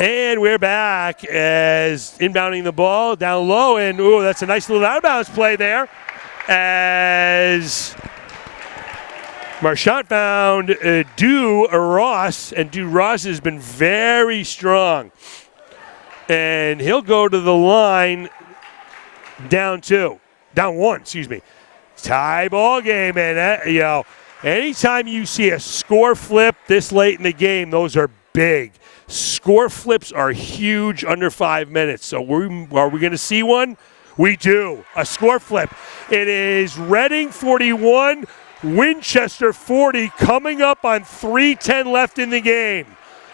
And we're back as inbounding the ball down low. And, ooh, that's a nice little out-of-bounds play there as Marchant found Du Ross. And Du Ross has been very strong. And he'll go to the line down one. Tie ball game. And, anytime you see a score flip this late in the game, those are big. Score flips are huge under 5 minutes. So are we going to see one? We do. A score flip. It is Reading 41, Winchester 40, coming up on 3:10 left in the game.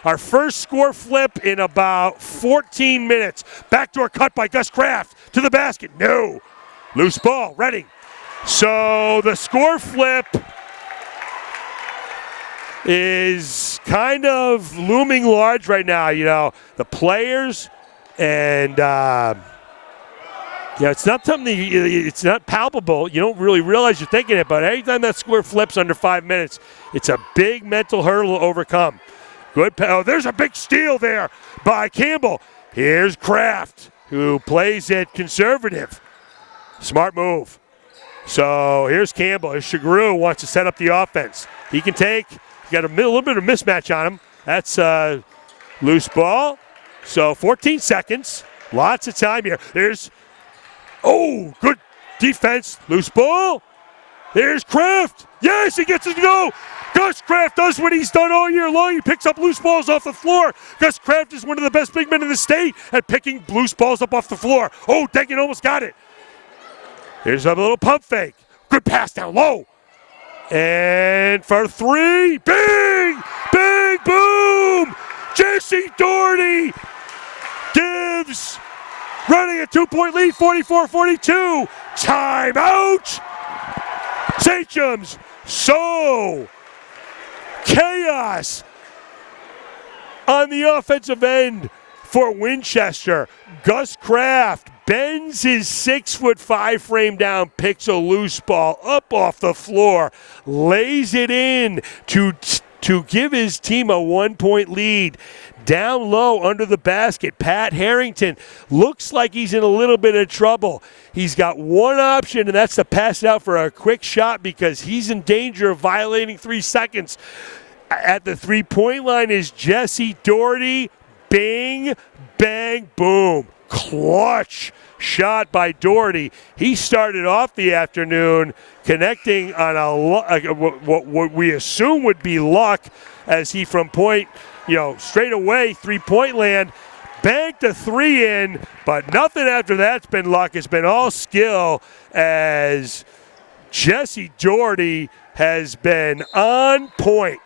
Our first score flip in about 14 minutes. Backdoor cut by Gus Kraft to the basket. No. Loose ball, Reading. So the score flip is kind of looming large right now. The players and it's not something, it's not palpable. You don't really realize you're thinking it, but anytime that score flips under 5 minutes, it's a big mental hurdle to overcome. Good. Oh, there's a big steal there by Campbell. Here's Kraft, who plays it conservative. Smart move. So here's Campbell. Here's Shagru wants to set up the offense. He can take. Got a little bit of mismatch on him. That's a loose ball. So 14 seconds. Lots of time here. Good defense. Loose ball. There's Kraft. Yes, he gets it to go. Gus Kraft does what he's done all year long. He picks up loose balls off the floor. Gus Kraft is one of the best big men in the state at picking loose balls up off the floor. Oh, Degan almost got it. Here's a little pump fake. Good pass down low. And for three, bing, boom. Jesse Doherty gives Reading a 2-point lead, 44-42. Timeout. Sachem's. So, chaos on the offensive end for Winchester. Gus Kraft bends his 6'5" frame down, picks a loose ball up off the floor, lays it in to give his team a 1-point lead. Down low under the basket, Pat Harrington looks like he's in a little bit of trouble. He's got one option, and that's to pass it out for a quick shot because he's in danger of violating 3 seconds. At the three-point line is Jesse Doherty. Bing, bang, boom. Clutch shot by Doherty. He started off the afternoon connecting on what we assume would be luck as he from point, straight away, three-point land, banked a three in, but nothing after that's been luck. It's been all skill as Jesse Doherty has been on point.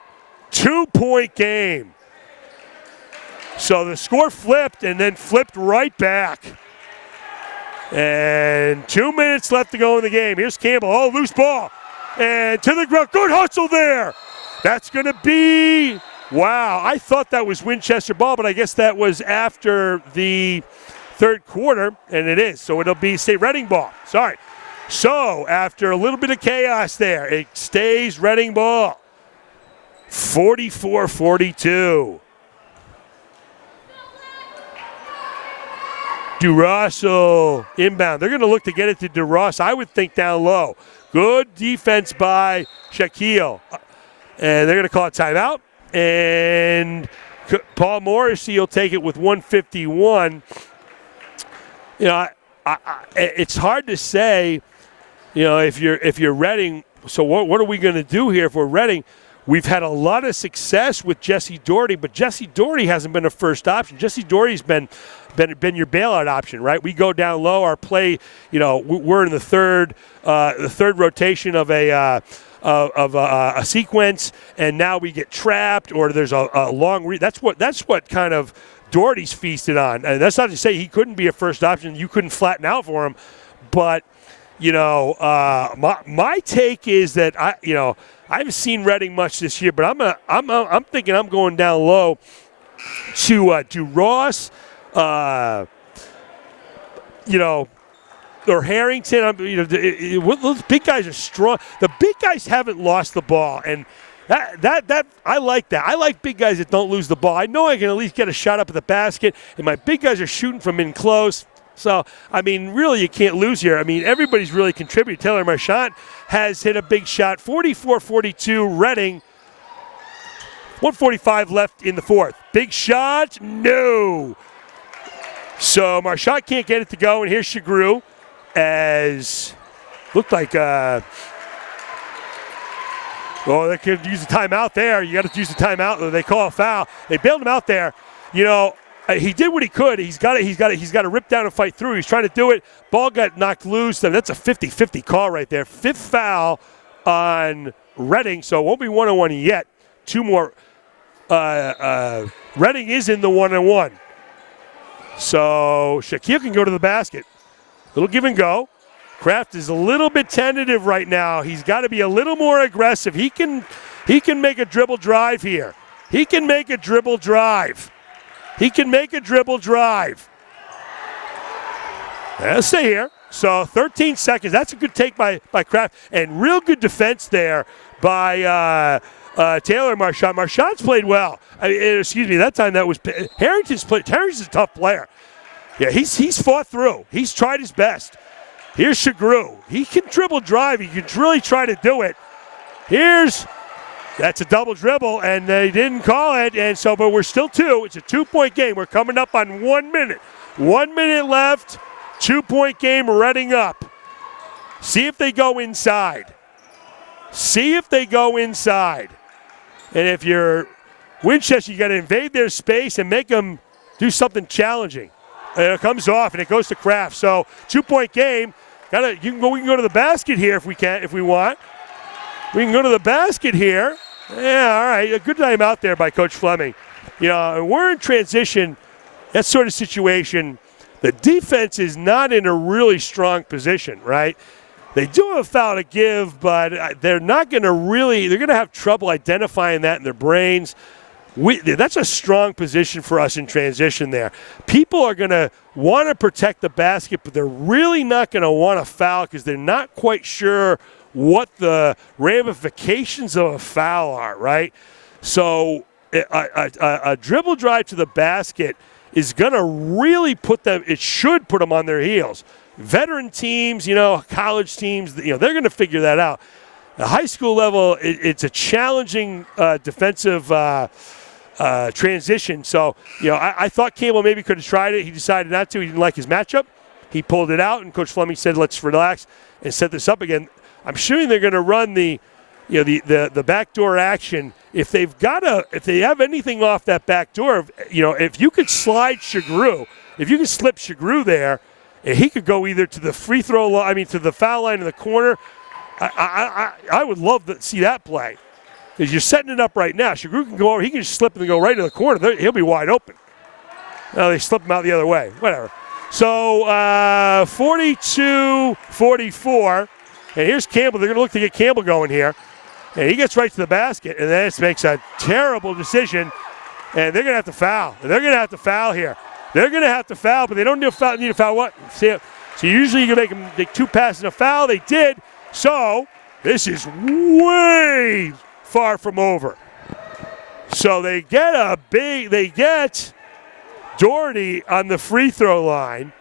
2-point game. So the score flipped and then flipped right back. And 2 minutes left to go in the game. Here's Campbell. Oh, loose ball. And to the ground. Good hustle there. That's going to be, wow. I thought that was Winchester ball, but I guess that was after the third quarter, and it is. So it'll be State Reading ball. Sorry. So after a little bit of chaos there, it stays Reading ball. 44-42. DeRoss inbound. They're going to look to get it to DeRoss. I would think down low. Good defense by Shaquille. And they're going to call it timeout. And Paul Morrissey will take it with 1:51. It's hard to say, if you're Reading. So what are we going to do here if we're Reading? We've had a lot of success with Jesse Doherty, but Jesse Doherty hasn't been a first option. Jesse Doherty's been your bailout option, right? We go down low, our play, we're in the third rotation of a sequence, and now we get trapped, or there's a long that's what kind of Doherty's feasted on. And that's not to say he couldn't be a first option. You couldn't flatten out for him, but my take is that I haven't seen Reading much this year, but I'm thinking I'm going down low to Ross, or Harrington. Those big guys are strong. The big guys haven't lost the ball, and That I like that. I like big guys that don't lose the ball. I know I can at least get a shot up at the basket, and my big guys are shooting from in close. So, I mean, really, you can't lose here. I mean, everybody's really contributed. Taylor Marchant has hit a big shot, 44-42, Reading. 1:45 left in the fourth. Big shot, no. So Marchant can't get it to go, and here's Shagru as looked like they could use a timeout there. You got to use the timeout. They call a foul. They bailed him out there. You know, he did what he could. He's got to rip down and fight through. He's trying to do it. Ball got knocked loose. That's a 50-50 call right there. Fifth foul on Reading, so it won't be 1-on-1 yet. Two more. Reading is in the 1-on-1. So Shaquille can go to the basket. Little give and go. Kraft is a little bit tentative right now. He's got to be a little more aggressive. He can make a dribble drive here. He can make a dribble drive. Let's stay here. So 13 seconds. That's a good take by Kraft. And real good defense there by Taylor Marchant. Marchant's played well. That time that was Harrington's played. Harrington's a tough player. Yeah, he's fought through. He's tried his best. Here's Shagru. He can dribble drive. He can really try to do it. That's a double dribble, and they didn't call it. And so, but we're still two. It's a 2-point game. We're coming up on 1 minute. 1 minute left. 2-point game. Reading up. See if they go inside. And if you're Winchester, you got to invade their space and make them do something challenging. And it comes off and it goes to Kraft. So 2-point game. We can go to the basket here if we want. We can go to the basket here. Yeah, all right. A good time out there by Coach Fleming. You know, we're in transition. That sort of situation. The defense is not in a really strong position, right? They do have a foul to give, but they're not going to really – they're going to have trouble identifying that in their brains. That's a strong position for us in transition there. People are going to want to protect the basket, but they're really not going to want to foul because they're not quite sure what the ramifications of a foul are, right? So a dribble drive to the basket is going to really it should put them on their heels. Veteran teams, college teams, they're going to figure that out. The high school level, it's a challenging defensive transition. So, I thought Campbell maybe could have tried it. He decided not to. He didn't like his matchup. He pulled it out, and Coach Fleming said, let's relax and set this up again. I'm sure they're going to run the backdoor action. If they have anything off that back door, if you could slide Shagru, if you could slip Shagru there, and he could go either to the free throw line, to the foul line in the corner. I would love to see that play. Because you're setting it up right now. Shagru can go over. He can just slip and go right to the corner. He'll be wide open. No, they slip him out the other way. Whatever. So 42-44. And here's Campbell. They're going to look to get Campbell going here. And he gets right to the basket. And then it makes a terrible decision. And they're going to have to foul. They're going to have to foul here. They're going to have to foul, but they don't need a foul. What? So usually you can make them take 2 passes and a foul. They did. So this is way far from over. So they get Doherty on the free throw line.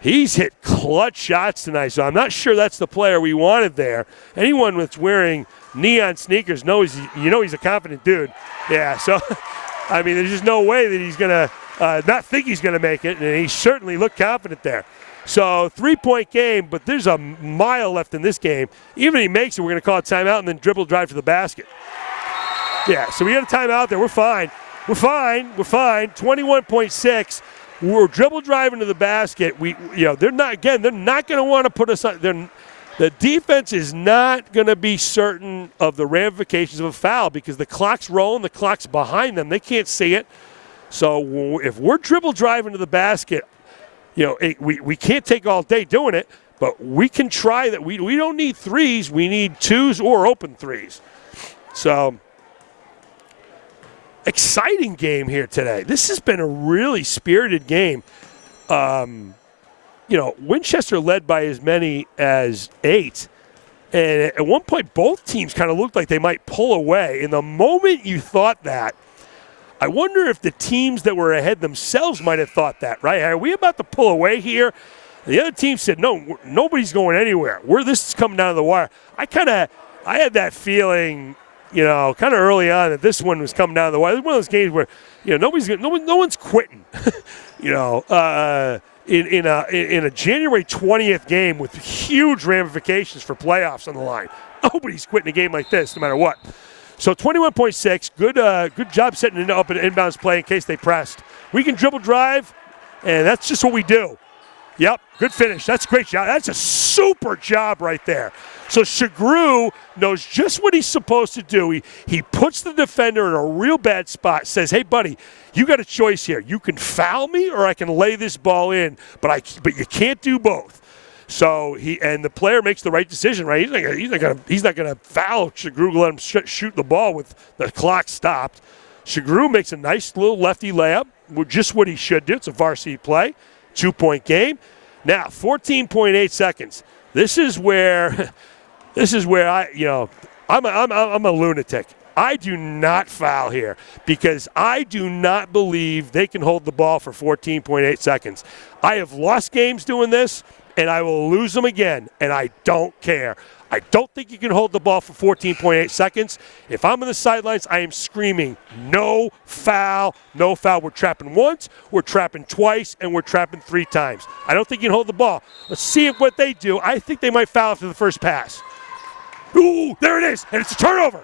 He's hit clutch shots tonight, so I'm not sure that's the player we wanted there. Anyone that's wearing neon sneakers knows, he's a confident dude. Yeah, so, there's just no way that he's going to not think he's going to make it, and he certainly looked confident there. So 3-point game, but there's a mile left in this game. Even if he makes it, we're going to call a timeout and then dribble drive to the basket. Yeah, so we got a timeout there. We're fine. 21.6. We're dribble driving to the basket. They're not going to want to put us on. The defense is not going to be certain of the ramifications of a foul because the clock's rolling, the clock's behind them. They can't see it. So if we're dribble driving to the basket, we can't take all day doing it, but we can try that. We don't need threes. We need twos or open threes. So exciting game here today. This has been a really spirited game. Winchester led by as many as 8. And at one point, both teams kind of looked like they might pull away. In the moment you thought that, I wonder if the teams that were ahead themselves might have thought that, right? Are we about to pull away here? And the other team said, no, nobody's going anywhere. This is coming down to the wire. I had that feeling, kind of early on that this one was coming down to the wire. It's one of those games where, no one's quitting, in a January 20th game with huge ramifications for playoffs on the line. Nobody's quitting a game like this, no matter what. So 21.6, good job setting it up an inbounds play in case they pressed. We can dribble drive, and that's just what we do. Yep, good finish. That's a great job. That's a super job right there. So Shagru knows just what he's supposed to do. He puts the defender in a real bad spot, says, hey, buddy, you got a choice here. You can foul me or I can lay this ball in, but you can't do both. So the player makes the right decision, right? He's not gonna foul Shagru, let him shoot the ball with the clock stopped. Shagru makes a nice little lefty layup, just what he should do. It's a varsity play, 2-point game. Now 14.8 seconds. This is where I'm a lunatic. I do not foul here because I do not believe they can hold the ball for 14.8 seconds. I have lost games doing this, and I will lose them again, and I don't care. I don't think you can hold the ball for 14.8 seconds. If I'm on the sidelines, I am screaming, no foul, no foul. We're trapping once, we're trapping twice, and we're trapping 3 times. I don't think you can hold the ball. Let's see what they do. I think they might foul after the first pass. Ooh, there it is, and it's a turnover.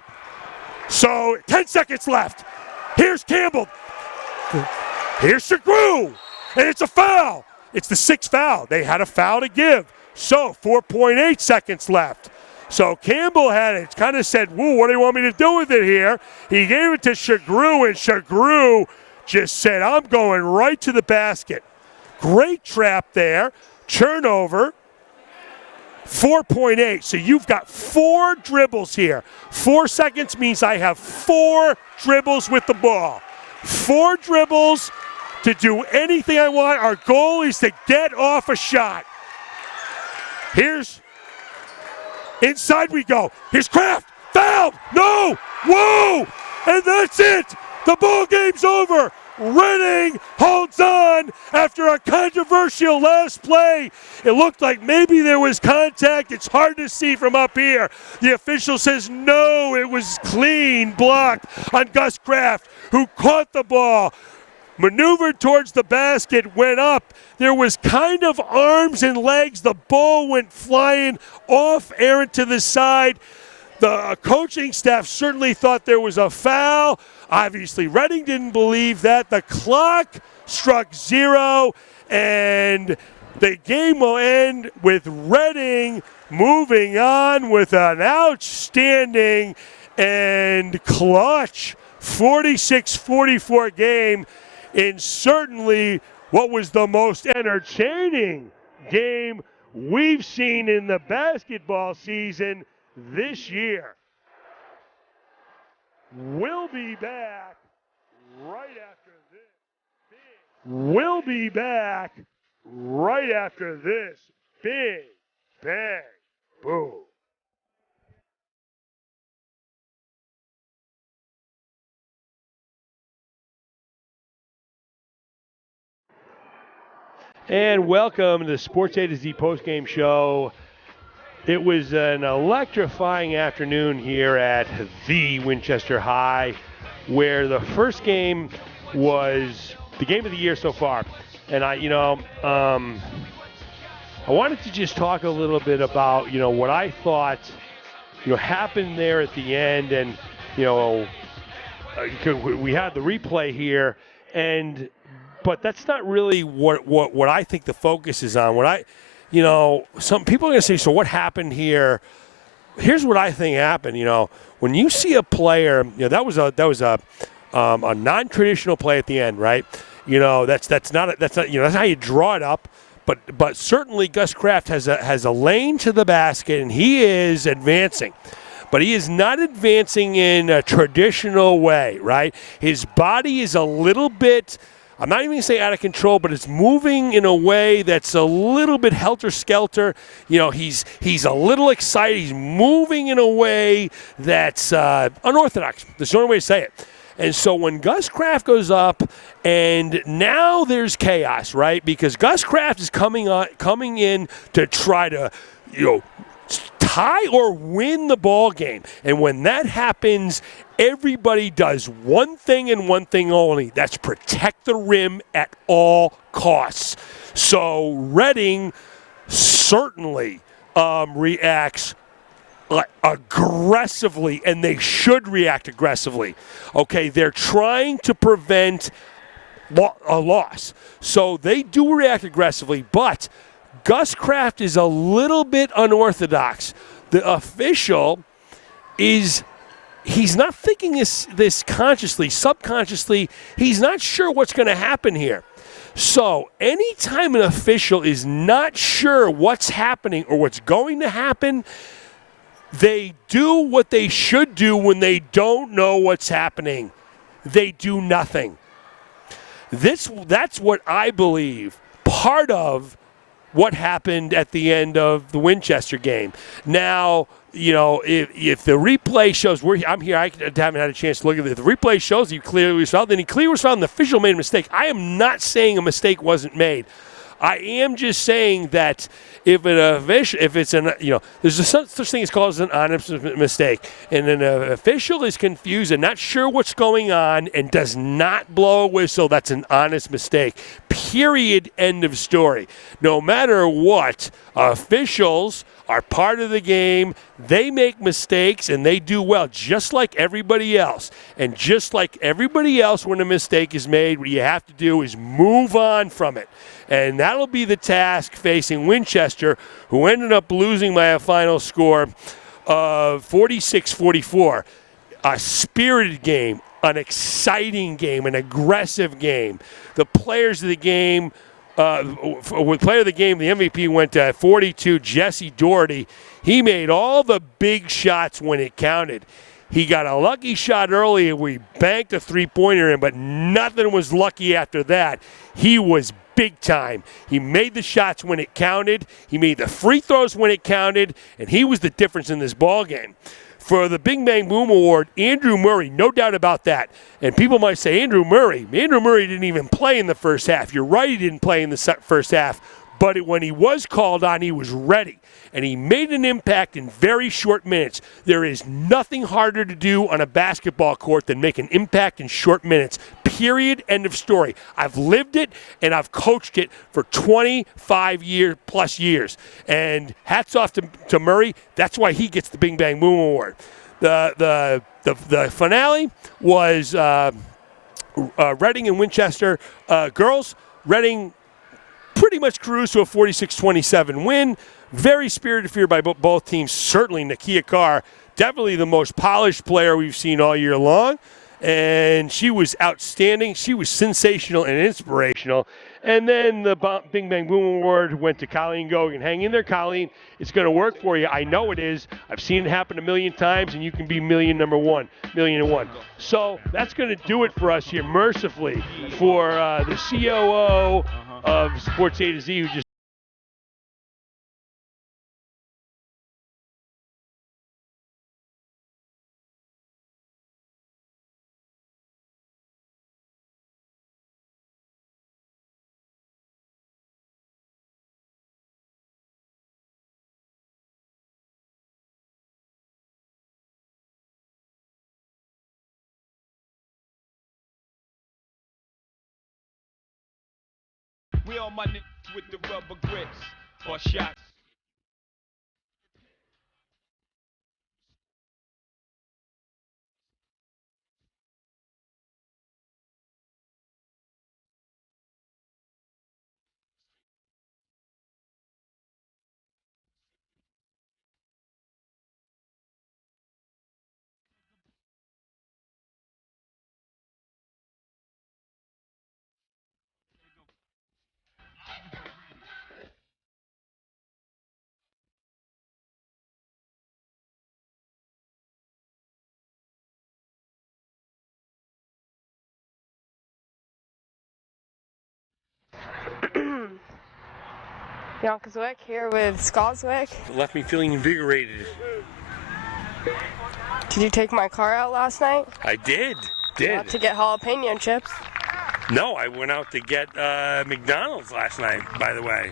So 10 seconds left. Here's Campbell. Here's Shagru, and it's a foul. It's the 6th foul. They had a foul to give. So 4.8 seconds left. So Campbell had it, kind of said, whoa, what do you want me to do with it here? He gave it to Shagru, and Shagru just said, I'm going right to the basket. Great trap there. Turnover. 4.8. So you've got 4 dribbles here. 4 seconds means I have 4 dribbles with the ball. 4 dribbles to do anything I want. Our goal is to get off a shot. Here's inside we go. Here's Kraft. Fouled. No. Whoa. And that's it. The ball game's over. Redding holds on after a controversial last play. It looked like maybe there was contact. It's hard to see from up here. The official says no, it was clean blocked on Gus Kraft, who caught the ball, maneuvered towards the basket, went up. There was kind of arms and legs. The ball went flying off Aaron to the side. The coaching staff certainly thought there was a foul. Obviously, Redding didn't believe that. The clock struck 0, and the game will end with Redding moving on with an outstanding and clutch 46-44 game in certainly what was the most entertaining game we've seen in the basketball season this year. We'll be back right after this. We'll be back right after this big bang boom. And welcome to the SportsAtoZ postgame show. It was an electrifying afternoon here at the Winchester High, where the first game was the game of the year so far. And I wanted to just talk a little bit about, what I thought, happened there at the end. And, we had the replay here, but that's not really what I think the focus is on. Some people are going to say, so what happened here? Here's what I think happened. When you see a player, that was a non-traditional play at the end, right? That's not how you draw it up. But certainly Gus Kraft has a lane to the basket, and he is advancing. But he is not advancing in a traditional way, right? His body is a little bit I'm not even going to say out of control, but it's moving in a way that's a little bit helter-skelter. He's a little excited. He's moving in a way that's unorthodox. That's the only way to say it. And so when Gus Kraft goes up, and now there's chaos, right? Because Gus Kraft is coming in to try to, tie or win the ball game. And when that happens, everybody does one thing and one thing only. That's protect the rim at all costs. So Reading certainly reacts aggressively, and they should react aggressively. Okay, they're trying to prevent a loss. So they do react aggressively, but Gus Kraft is a little bit unorthodox. The official he's not thinking this consciously, subconsciously. He's not sure what's going to happen here. So anytime an official is not sure what's happening or what's going to happen, they do what they should do when they don't know what's happening. They do nothing. That's what I believe part of what happened at the end of the Winchester game. Now, if the replay shows, I'm here, I haven't had a chance to look at it. If the replay shows he clearly was fouled, then he clearly was fouled and the official made a mistake. I am not saying a mistake wasn't made. I am just saying that if it's there's a such thing as called an honest mistake, and an official is confused and not sure what's going on and does not blow a whistle, that's an honest mistake. Period. End of story. No matter what, officials are part of the game. They make mistakes, and they do well, just like everybody else. And just like everybody else, when a mistake is made, what you have to do is move on from it. And that'll be the task facing Winchester, who ended up losing by a final score of 46-44. A spirited game, an exciting game, an aggressive game. The players of the game, with player of the game, the MVP went to 42, Jesse Doherty. He made all the big shots when it counted. He got a lucky shot early, and we banked a three-pointer in, but nothing was lucky after that. He was big time. He made the shots when it counted. He made the free throws when it counted, and he was the difference in this ball game. For the Bing Bang Boom Award, Andrew Murray, no doubt about that. And people might say, Andrew Murray didn't even play in the first half. You're right, he didn't play in the first half. But when he was called on, he was ready. And he made an impact in very short minutes. There is nothing harder to do on a basketball court than make an impact in short minutes. Period. End of story. I've lived it, and I've coached it for 25 plus years. And hats off to Murray. That's why he gets the Bing Bang Boom Award. The finale was Reading and Winchester. Girls, Reading pretty much cruised to a 46-27 win. Very spirited fear by both teams. Certainly Nakia Carr, definitely the most polished player we've seen all year long. And she was outstanding. She was sensational and inspirational. And then the Bing Bang Boom Award went to Colleen Gogan. Hang in there, Colleen. It's going to work for you. I know it is. I've seen it happen a million times, and you can be million and one. So that's going to do it for us here, mercifully, for the COO of SportsAtoZ, who just We all my niggas with the rubber grips or shots. Yonkazwick here with Scoswick. Left me feeling invigorated. Did you take my car out last night? I did. Not to get jalapeno chips. No, I went out to get McDonald's last night, by the way.